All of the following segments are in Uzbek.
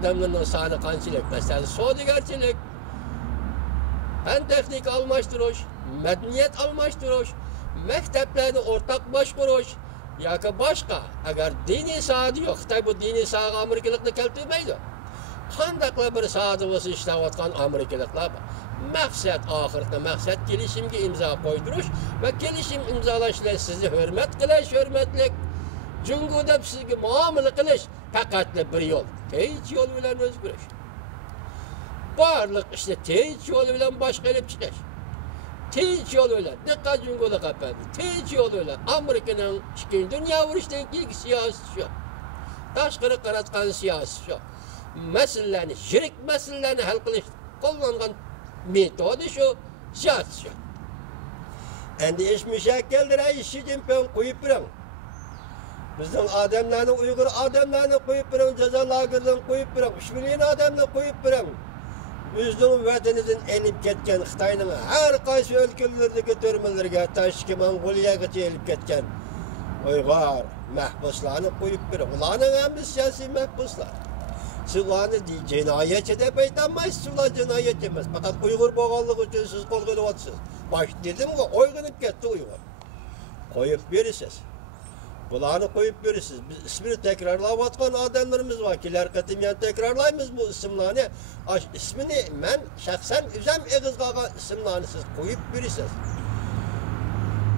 Adamların sahne kançılık, mesela savdogarchilik, fan texnik almashtirish, madaniyat almashtirish, maktablarni o'rtaq boshqarish yoki boshqa. Agar diniy soat yo'q, Xitoy bu diniy soatga amerikalikni keltirmaydi. Qandaqla bir soat bo'lsa ishlayotgan amerikaliklar bor. Maqsad, oxirgi maqsad kelishimga imzo qo'ydirish va kelishim imzolashda sizni hurmat qilish, hurmatlik Jungo deb sizga muomala qilish faqat bir yo'l. Tinch yo'l bilan o'zgarish. Barliq ishni tinch yo'l bilan boshqarib chiqish. Tinch yo'l bilan, diqqat Jungoda qapadi. Tinch yo'l bilan Amerikaning Ikkinchi dunyo urushidan keyingi siyosati shu. Tashqari qaratgan siyosati shu. Masalalarni, yirik masalalarni hal qilish qo'llangan metodi shu, siyosat shu. Endi ish mushakkaldir, Xi Jinping qo'yib biring. Bizning odamlarni, Uyg'ur odamlarni qo'yib biring, jazo lageridan qo'yib biring, 3 million odamni qo'yib biring. Bizning vatanidan elib ketgan Xitoyning har qaysi o'lkalardagi turmalarga, Toshkentga, Mong'oliyagacha elib ketgan Uyg'ur mahbuslarni qo'yib biring. Ularning hamma siyosiy mahbuslar. Siz ularni jinoyatchi deb aytolmaysiz, ular jinoyatchi emas. Faqat Uyg'ur bo'lganligi uchun siz qo'lga olyapsiz. Bosh dedim-ku, o'yginib ketdi Uyg'ur. Qo'yib berasiz. Bularni qo'yib berasiz. Biz ismini takrorlayotgan odamlarimiz bor. Kelar qatim yana takrorlaymiz bu ismlarni. İsmini men shaxsan o'zim eg'izga olgan ismlarni siz qo'yib berasiz.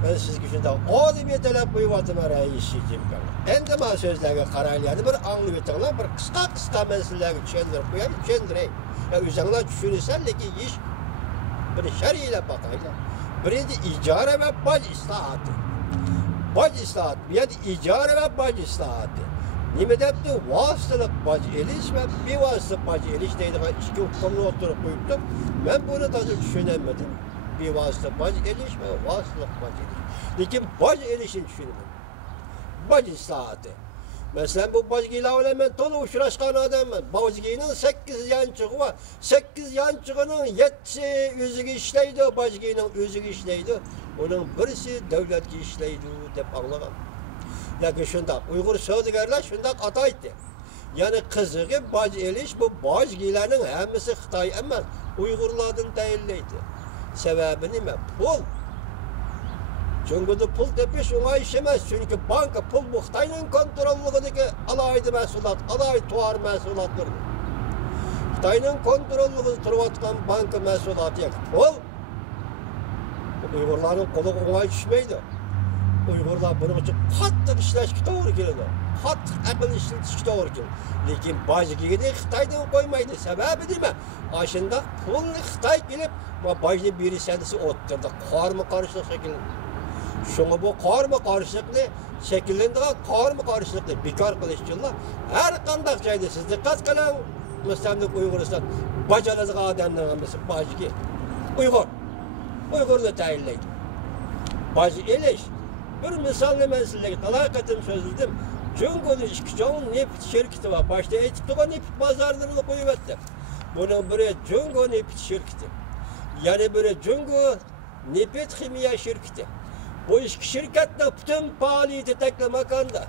Ben sizga shunday oddiy talab qo'yyapman Xi Jinping. Endi men so'zlarga qaraylik, bir anglab o'tinglar, bir qisqa masalalarga tushuntirib qo'yay, tushuntiray. Ya o'zinglar tushunsan, lekin ish bir shar'iylab boqaylar. Birinchi ijara va boj islohoti. Boj islohoti, bu yerda ijara va boj islohoti. Nima debdi? Vositalik boj elish va bevosita boj elish deydigan ikki hukmni o'tirib qo'yibdi. Men buni to'g'ri tushunolmadim. Bevosita boj elish va vositalik boj elish. Lekin boj elishni tushunaman. Boj islohoti. Masalan, bu bojgilar bilan men to'liq uchrashgan odamman. Bojgining 8 yanchig'i bor. 8 yanchig'ining 7si o'ziga ishlaydi, bojgining o'ziga ishlaydi. Uning birisi davlatga ishlaydi deb anglagan. Lekin shundoq Uyg'ur savdogarlar shundoq ataydi. Ya'ni qizig'i boj elish bu bojgilarning hammasi Xitoy emas, Uyg'urlardan tayinlaydi. Sababi nima? Pul. Jungoda pul tepish o'ng'ay ish emas, chunki banka pul bu Xitoyning kontrolligidagi alohida mas'uliyat, alohida to'g'ri mas'uliyatdir. Xitoyning kontrolligida turayotgan banka mas'uliyati yo'q. Pul Uyg'urlarning qo'liga o'ng'ay tushmaydi. Uyg'urlar buning uchun qattiq ishlashga to'g'ri keladi. Qattiq aql ishlatishga to'g'ri keladi. Lekin bojgini Xitoydan qo'ymaydi. Sababi nima? Ashunda pulni Xitoy kelib va bojni berishadisi o'ttirdi. Qarama-qarshilik shakllandi. Shunga bu qarama-qarshilikni shakllantirgan qarama-qarshilikni bekor qilish uchun har qanday joyda siz diqqat qiling. Mustamlik Uyg'uriston bajaradigan odamlar hammasi bojga Uyg'urni tayinlaydi. Boj elish bir misolni men sizlarga talaqatim so'zladim. Jungoda ikki chong neft shirkati va boshda aytib turgan neft bozorlarini qo'yibdi. Buning biri Jungo neft shirkati. Yana biri Jungo neft ximiya shirkati. Bu ikki shirkatning butun faoliyati taklamakanda.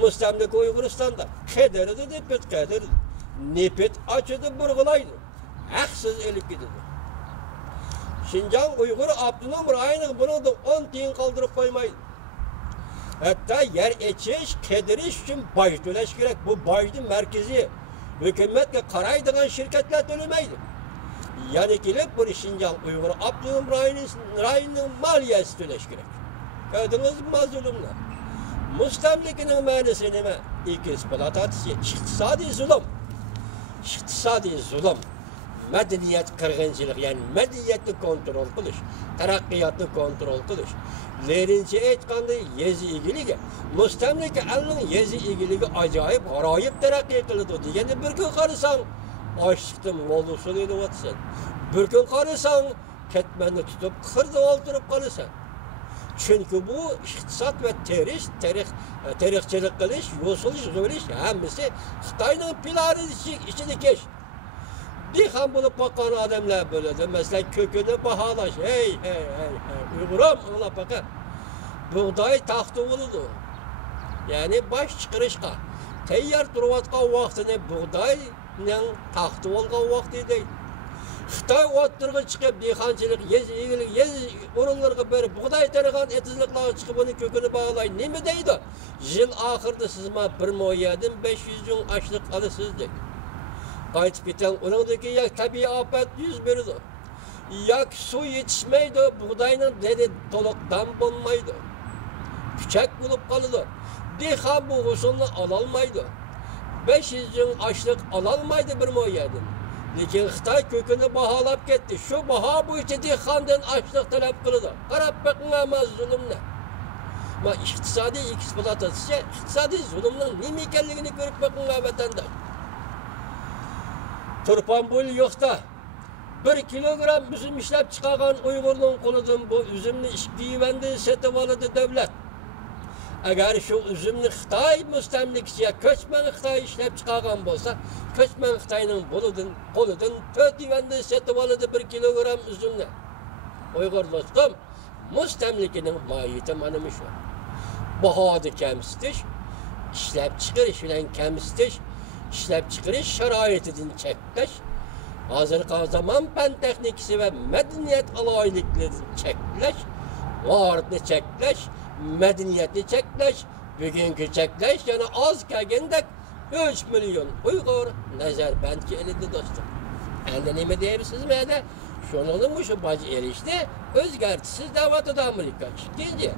Mustamlik Uyg'uristonda qadarida neft qadarida. Neft ochidi burg'ulaydi. Haqsiz elib ketadi. Şinjan Uyghur Abdunum Rayı'nın bunu da 10 tiyin kaldırıp koymaydı. Hatta yer eçiş, kediriş için baj töleş gerek. Bu bajın merkezi hükümetle karaydığın şirketler tölemeydi. Yani gelip bunu Şinjan Uyghur Abdunum Rayı'nın maliyesi töleş gerek. Gördünüz mü mazlumlar? Mustamlikinin manisi nime? İlk ispalatatisi iktisadi zulüm. İktisadi zulüm. Medeniyet kırgınçılık, yani medeniyeti kontrol kılış, terakkiyatı kontrol kılış. Lerince aytganda yezi igiligi, mustamlika elning yezi igiligi acayip, g'aroyib terakkiy qiladi deganda bir kun qarasan, ochlikdan mo'ldusul elyapsan. Bir kun qarasan, ketmanni tutib, qirda o'ltirib qolasan. Chunki bu iqtisod va tarixchilik qilish, yo'silish, zo'lish hammasi Xitoyning pilari ichida kesh. Bir ham bo'lib qo'ygan odamlar bo'ladi. Masalan, ko'kini baholash. Hey, Uyg'urim, anglab baqa. Bug'doy taxti bo'ladi. Ya'ni bosh chiqarishga tayyor turayotgan vaqtini buğdayning taxti bo'lgan vaqti deydi. Xitoy o'ttirg'i chiqib dehqonchilik, yez o'rinlarga berib buğday taragan etizliklarga chiqib uni ko'kini bog'lay nima deydi? Yil oxirida siz ma 1 moyadan 500 ming ashliq olasiz deydi. Qaytib ketang, uningdagi yak tabiiy ofat yuz beradi. Yak suv yetishmaydi, buğdayning dedi to'liq dam bo'lmaydi. Küçük bo'lib qoladi. Dehqon bu ho'sulni ola olmaydi. 500 ming ashliq ola olmaydi 1 moyadan. Lekin Xitoy ko'kini baholab ketdi. Shu baho bo'yicha dehqondan ashliq talab qiladi. Qarab boqing amaz zulmni. Ma iqtisodiy ekspluatatsiya, iqtisodiy zulmning nima ekanligini ko'rib boqing vatandosh. Turpanbul yo'qda 1 kilogram üzüm ishlab chiqargan Uyg'urning qo'lidan bu üzümni 2 yuvandan sotib oladi davlat. Agar şu üzümni Xitoy mustamlikasiga ko'chman Xitoy ishlab chiqargan bo'lsa, ko'chman Xitoyning qo'lidan 4 yuvandan sotib oladi 1 kilogram üzümni. Uyg'ur do'stim, mustamlikaning mohiyati mana shu. Bahoni kamsitish, ishlab chiqarish bilan kamsitish, ishlab chiqarish sharoitidan cheklash, hozirgi zamon fan texnikasi va madaniyat aloyiliklarini cheklash, g'orni cheklash, madaniyatni cheklash, bugungi cheklash yana oz kelgandek 3 million Uyg'ur nazarbandga ilindi do'stim. Endi nima deyapsizmi ada? Shuningdek shu baji erishdi, o'zgartishsiz da'vatida Amerika. Ikkinchi,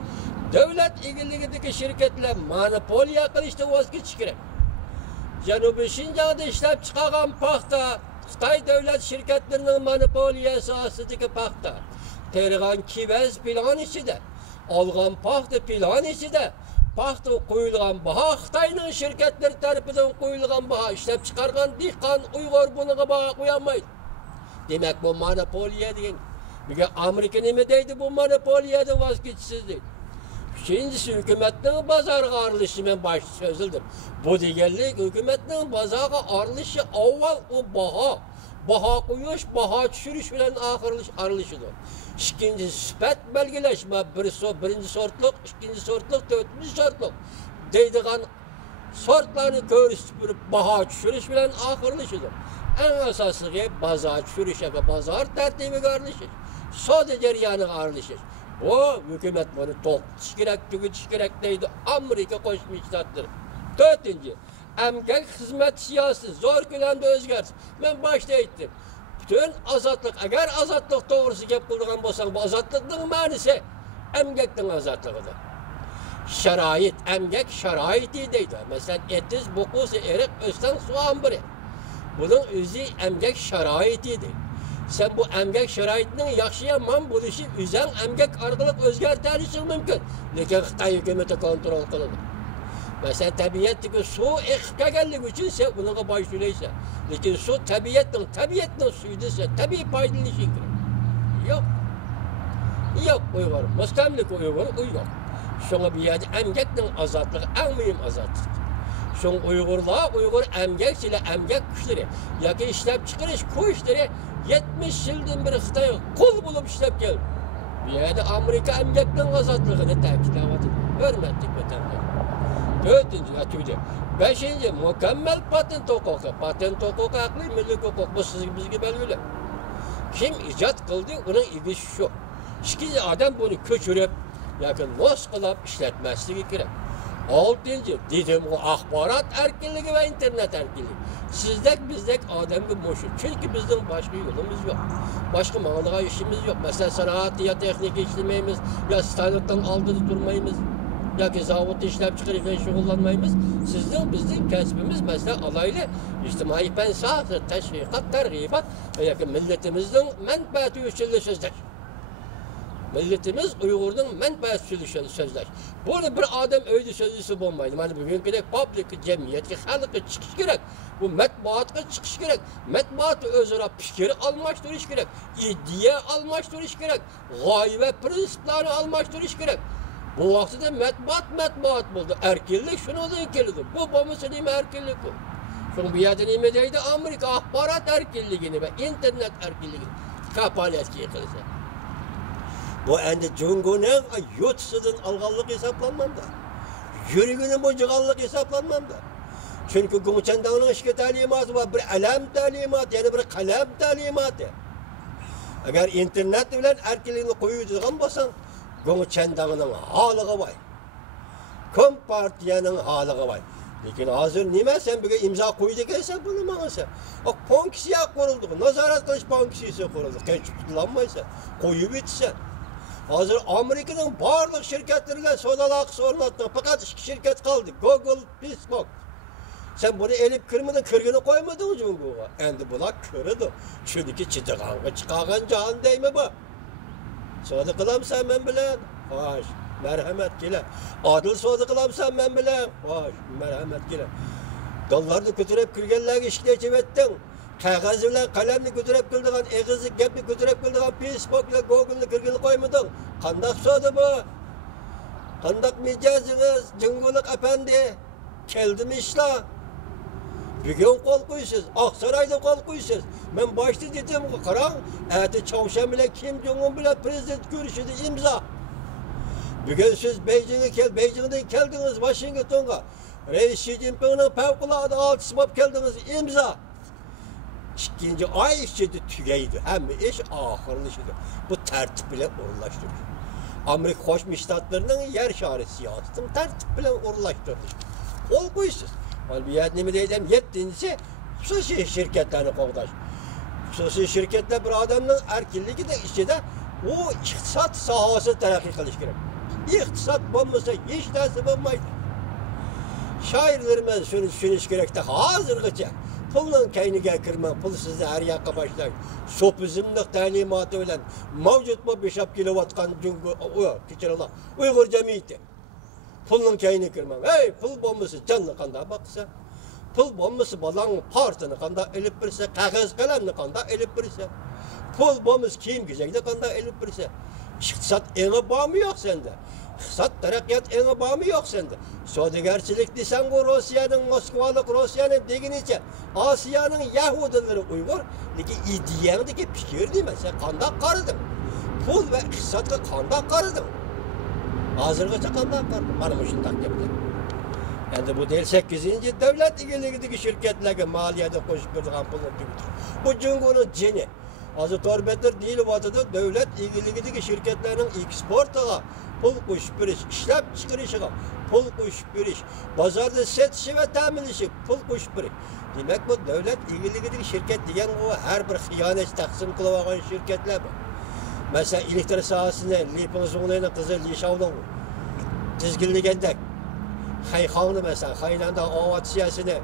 davlat egiligidagi shirkatlar monopoliya qilishdan voz kechish kerak. Janubiy Shinjongda ishlab chiqargan paxta Xitoy davlat shirkatlarining monopoliyasi ostidagi paxta. Terg'an kivaz plan ichida, olgan paxta plan ichida, paxta qo'yilgan baho Xitoyning shirkatlari tomonidan qo'yilgan baho ishlab chiqargan dehqon Uyg'ur buniga baho qo'ya olmaydi. Demak bu monopoliya degan. Bugun Amerika nima deydi bu monopoliyadan voz kechishsiz deydi. Üçüncüsü hükümetin bozorga arilishi men başta so'zildim. Bu deganlik hükümetin bozorga arilishi avval o baho qo'yish, baho tushirish bilan arilishidir. İkincisi sifat belgilash, birinchi sortliq, ikkinchi sortliq, to'rtinchi sortliq deydigan sortlarni ko'rsatib baho tushirish bilan arilishidir. En asosiysi bozor tushirish va bozor tartibiga arilishish, savdo jarayoniga arilishish. Bu hükümet bunu to'xtatish kerak, tugutish kerak deydi Amerika Qo'shma Shtatlari. To'rtinchi, emgak xizmat siyosati zo'r ko'lamda o'zgardi. Men boshda aytdim. Bütün azatlık, agar azatlık to'g'risi gap qilgan bo'lsam, bu azatlikning ma'nosi emgakning azatlığıdır. Sharoit, emgak sharoiti deydi. Masalan, etiz, buqusi, eriq, o'stan, suv biri. Bunun o'zi emgak sharoiti deydi. Sen bu emgak sharoitining yaxshi yomon bo'lishi o'zing emgak orqali o'zgartirishi mumkin. Lekin Xitoy hukumati kontrol qiladi. Mesela tabiatdagi suv eqib kelganligi uchun sen uniga boshlaysan. Lekin suv tabiatning suyida sen tabiiy foydalanishing kerak. Yo'q. Yo'q, Uyg'ur, mustamlik Uyg'ur, yo'q. Shunga bu yerda emgakning ozotligi eng muhim ozodlik. Şun Uyg'ur emgakchilar, emgak kuchlari yoki ishlab chiqarish kuchlari 70 yildan beri Xitoy qo'l bo'lib ishlab keldi. Bu yerda Amerika emgakning ozodligini ta'kidlayapti. Hurmatli vatandoshlar. 4. Beshinchi, mukammal patent huquqi. Patent huquqi haqli milliy huquq. Bu bizga belgili. Kim ijod qildi, uning egisi shu. Ikkinchi odam buni ko'chirib yoki nusxalab ishlatmasligi kerak. 6. dedim o axborot erkinligi va internet erkinligi. Bizdek odamga mo'shu. Chunki bizning boshqa yo'limiz yo'q. Boshqa ma'noga ishimiz yo'q. Masalan, sanoat ya texnika ishlamaymiz, ya standartdan oldida turmaymiz, yoki zavod ishlab chiqarishga shug'ullanmaymiz. Bizning kasbimiz masalan alayli ijtimoiy fan sohasi, tashviqot, targ'ibot yoki millatimizning manfaati uchun so'zlash. Milletimiz Uyg'urning manfaat uchun so'zlash. Buni bir odam o'yda so'zlisi bo'lmaydi. Mana bugünkidek publik jamiyatga, xalqqa chiqish kerak. Bu matbuotga chiqish kerak. Matbuot o'zaro fikr almashtirish kerak. Idea almashtirish kerak. G'oya va prinsiplarni almashtirish kerak. Bu vaqtida matbuot bo'ldi. Erkinlik shundan keldi. Bu bo'lmasa nima erkinlik bu? Shuni bu yerda nima deydi? Amerika axborot erkinligini va internet erkinligini kapolatga qilsa. Bu endi Jungo'ning yo'tisidan alganlik hesaplanmamda. Yurigini bo'jig'anlik hesaplanmamda. Çünkü Gümüşendağ'ın işki talimatı var, bir alam talimatı, yani bir kalem talimatı. Eğer internet bilen erkeliğini koyuyduğun basan, Gümüşendağ'ın halığı var. Kompartiyanın halığı var. Lekin hazır nime sen bir imza koydu gelsen bunu mağasa. O ponkisiye kuruldu. Nazaret kılıç ponkisiyse kuruldu. Genç tutulanmaysa koyu bitsen. Hazır Amerika'nın barlık şirketlerine sodalak sorulattı. Fakat iki şirket kaldı. Google, Facebook. Sen bunu elip kırmadın, kırgını koymadın mı Cumhur'a? Endi bula kırıdı. Çünkü çıkağın can değme bu. Soda kılamsan ben bilen. Hoş. Merhamet gele. Adıl soğudu kılamsan ben bile. Hoş, merhamet gele. Dallarını götürüp kürgenler işine çivettin. Kağız ile kalemini götürüp kıldıgan, eğizi gepni götürüp kıldıgan Facebook ile Google'ını kürgeni koymadın. Kandak soğudu mu? Kandak micazınız, Cıngılık efendi. Keldim işla. Bugün kol koyusuz, Aksaray'da kol koyusuz. Ben başta dedim, karan, eti Çavuşan bile Kim Jong-un bile prezident görüşüdü imza. Bugün siz Beijing'den geldiniz Washington'a. Reis Xi Jinping'in fevkalade altısı bop geldiniz imza. İkinci ay içinde tügeydi. Hem iş ahırlaşıydı. Bu tertip bile uğurlaştırdı. Amerika Koşmuş Ştatlarının yer şahı siyasetini tertip bile uğurlaştırdı. Ol koyusuz. Bir yetnimi dedim, yettiğince hususi şirketlerini kovdaş. Hususi şirketler bir adamın erkinliği de içinde o iktisat sahası terakki kılış gerek. İktisat bombası hiç nasip olmaydı. Şairlerime sürüş gerekti. Hazırgıca pulun kayniga kirmen, pul sizi her yakka başlayın. Sopizmlik talimatı bilen mevcut mu 5 kilovatkan Uygur cemiyeti. Pulun kayni kirmen. Hey pul bombası canlı kanda baksa. Pul bombası balan partını kanda elip birse, kağız kalemini kanda elip birse. Pul bombası kiyim giyecekti kanda elip birse. İktisat ene bağımı yok sende. İktisat terakkiyat ene bağımı yok sende. Sodagerçilik desen bu Rusya'nın, Moskvalık Rusya'nın deginice Asya'nın Yahudileri Uygur, idiyendeki fikir değil mi? Sen kandak karıdın. Pul ve iktisatı kandak karıdın. Hazırgıca kandak karıdın. Anımışın takdimde. Yani bu değil 8. devlet ilgili şirketlerine maliyede koşup durduğun pulun tümüdür. Bu Cumhur'un cini. Azı torbetler değil vatıda devlet ilgili şirketlerin eksportuna pul kuşpiriş, işlep çıkarışına pul kuşpiriş, pazarda satışı ve temin işi pul kuşpiriş. Demek bu devlet ilgili şirket diyen o her bir hıyanet taksim kılavan şirketler bu. Mesela elektrik sahasında Lipin Zunay'ın kızı Lişav'dan dizginli gendek. Hayhanlı mesela, Haylanda avat siyasını